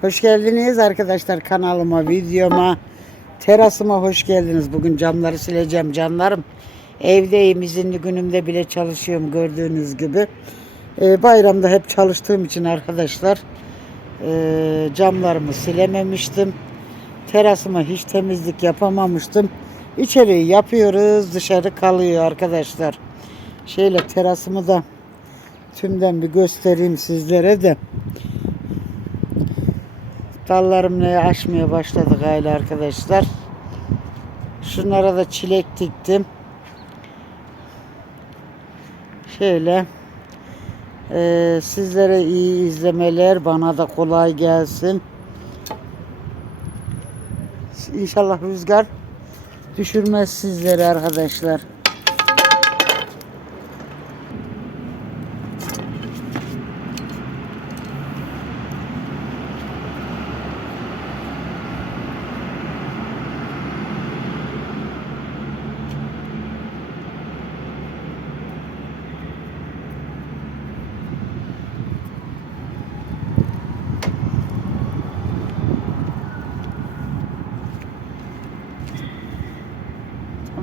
Hoş geldiniz arkadaşlar kanalıma, videoma, terasıma hoş geldiniz. Bugün camları sileceğim canlarım. Evdeyim, izinli günümde bile çalışıyorum gördüğünüz gibi. Ee, bayramda hep çalıştığım için arkadaşlar ee, camlarımı silememiştim. Terasıma hiç temizlik yapamamıştım. İçeriği yapıyoruz, dışarı kalıyor arkadaşlar. Şeyle terasımı da tümden bir göstereyim sizlere de. Dallarım neye açmaya başladı gayla arkadaşlar. Şunlara da çilek diktim. Şöyle eee, sizlere iyi izlemeler bana da kolay gelsin. İnşallah rüzgar düşürmez sizleri arkadaşlar.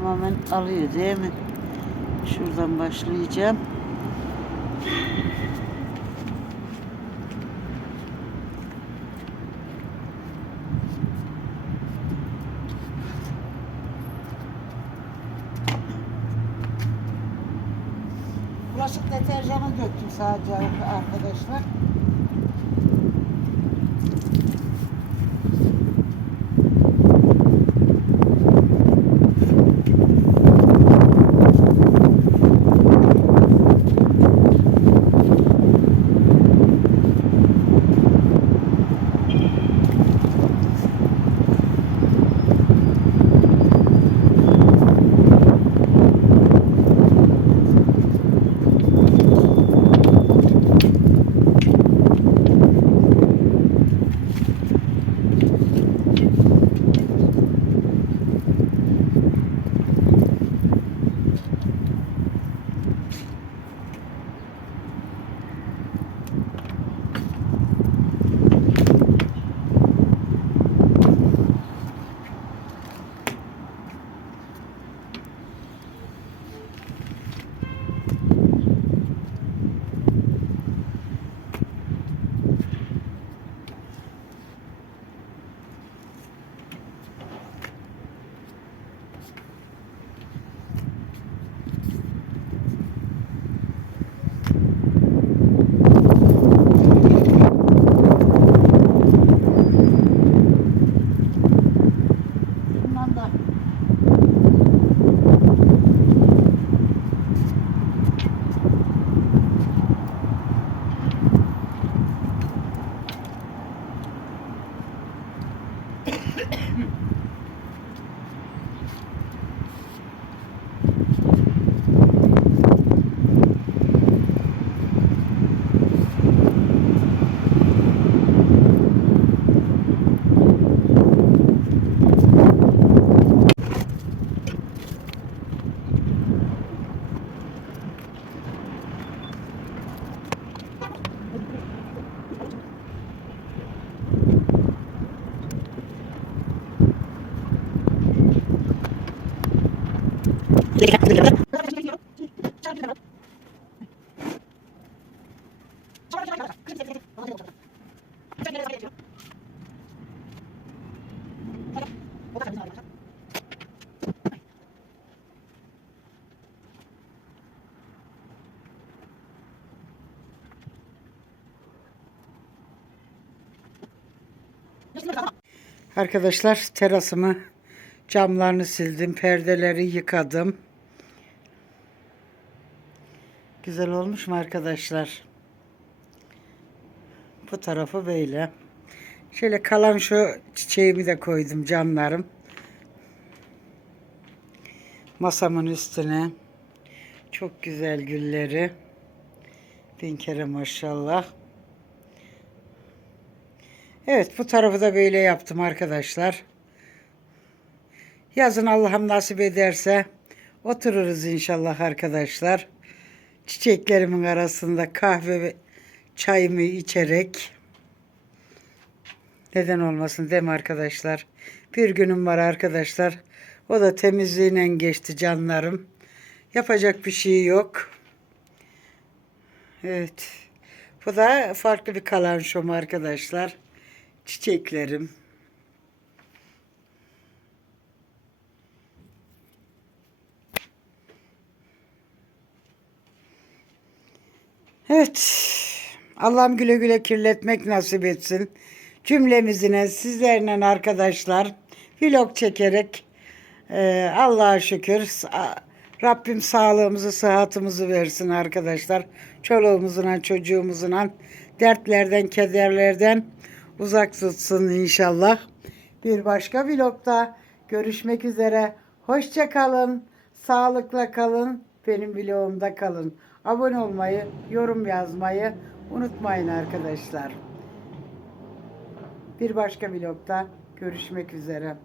Tamamen alıyor değil mi? Şuradan başlayacağım. Bulaşık deterjanı döktüm sadece arkadaşlar. Mm-hmm. Arkadaşlar terasımı camlarını sildim, perdeleri yıkadım. Güzel olmuş mu arkadaşlar? Bu tarafı böyle. Şöyle kalan şu çiçeğimi de koydum camlarım. Masamın üstüne. Çok güzel gülleri. Bin kere maşallah. Evet bu tarafı da böyle yaptım arkadaşlar. Yazın Allah'ım nasip ederse otururuz inşallah arkadaşlar. Çiçeklerimin arasında kahve ve çayımı içerek Neden olmasın mi arkadaşlar? Bir günüm var arkadaşlar. O da temizliğiyle geçti canlarım. Yapacak bir şey yok. Evet. Bu da farklı bir kalanşom arkadaşlar. Çiçeklerim. Evet. Allah'ım güle güle kirletmek nasip etsin. Cümlemizine, sizlerle arkadaşlar vlog çekerek e, Allah'a şükür Rabbim sağlığımızı, sıhhatimizi versin arkadaşlar. Çoluğumuzun, çocuğumuzun dertlerden, kederlerden uzak tutsun inşallah. Bir başka vlogda görüşmek üzere. Hoşça kalın. Sağlıkla kalın. Benim vlogumda kalın. Abone olmayı, yorum yazmayı unutmayın arkadaşlar. Bir başka vlogda görüşmek üzere.